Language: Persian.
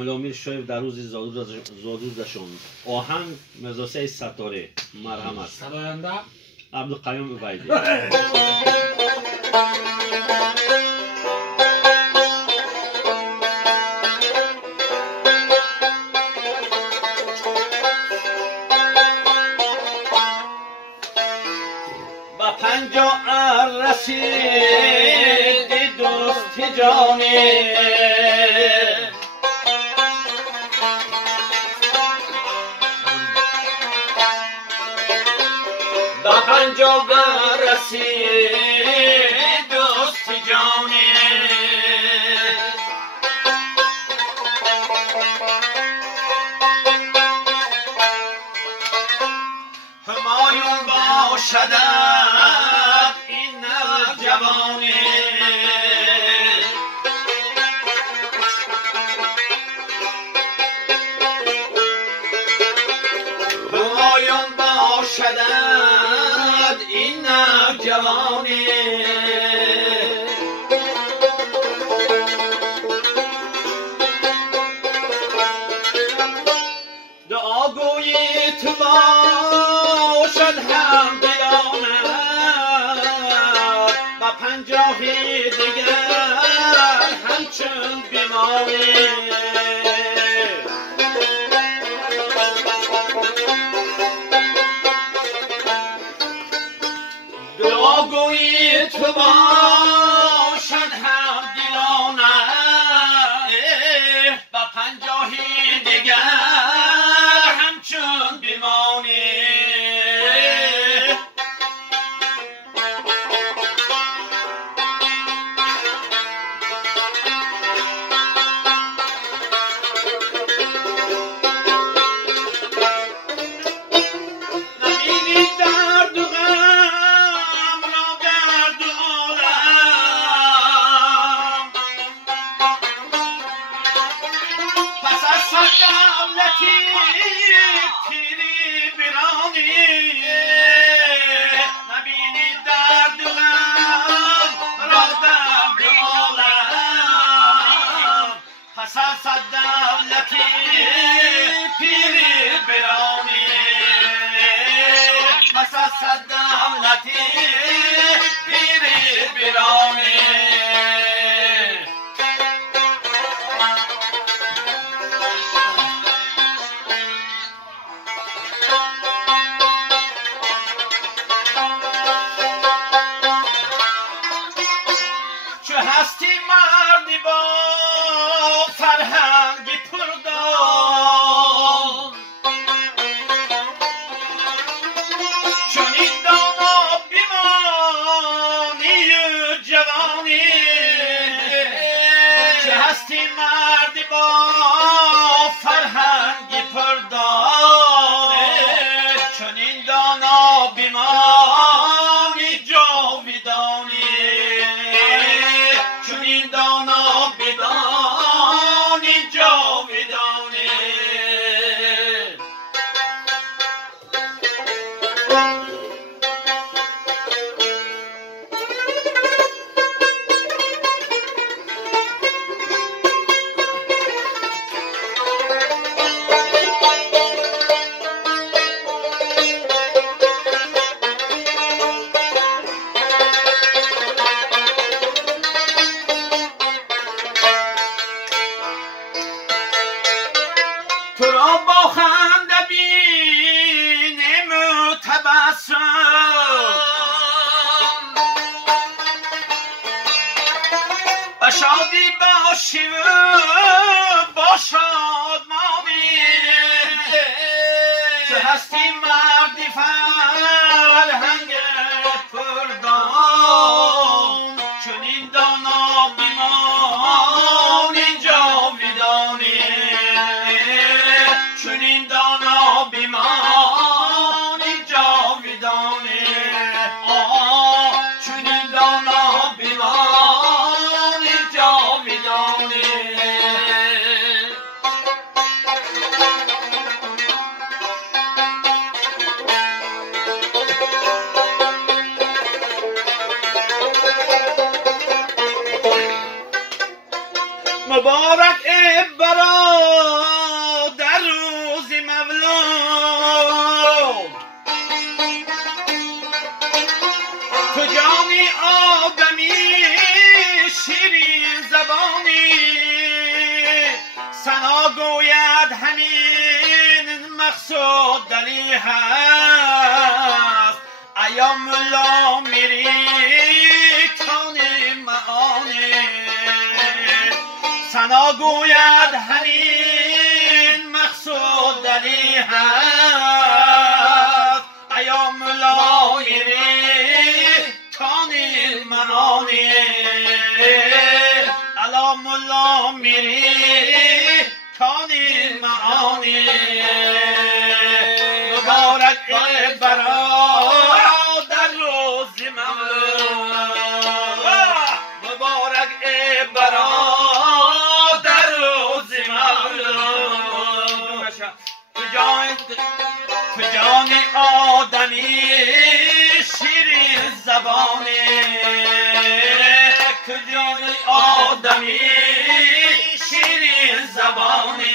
ملامیر شاید در روز زادروزشون آهنگ مزاسه ستاره مرحمت صداینده عبدالقیوم عبیدی. با پنجا رسید دوست جانی با پنجا رسید دوست جانی همایون باشدد این جوانی همایون باشدد این جوانی دعاگوی تو باشد هم دیانت و پنجاهی دیگر همچون بیماری دعاگوی تو باشد هم دیانت و پنجاهی دیگر همچون بیمانی نبینی درد و غم را درد و عالم پس از سر دولتی پیری برانی نبینی درد و غم را درد و عالم پس از سر دولتی پیری برانی پس از سر دولتی پیری برانی چه هستی مردی با فرهنگی پردان چون این دانا بیمانی جوانی چه هستی مردی با فرهنگی پردان چون این دانا بیمانی جاویدانی چون این دانا بیدانی جاویدانی تو را با خنده بینیم تبسم و شادی باشی و با شادمانی چه هستی مردی فرهنگ پردان چون این دانا بیمانی جاویدانی چون این دانا بیمانی جاویدانی چون این دانا بیمانی جاویدانی سنا گوید همین مقصود دلی هست ایا ملا میری کانی معانی سنا گوید همین مقصود دلی هست ایا ملا میری کانی معانی الا ملا میری کانی معانی مبارک برادر روز مولود مبارک برادر روز مولود تو جان آدمی شیرین زبانی تو جان آدمی شیرین زبانی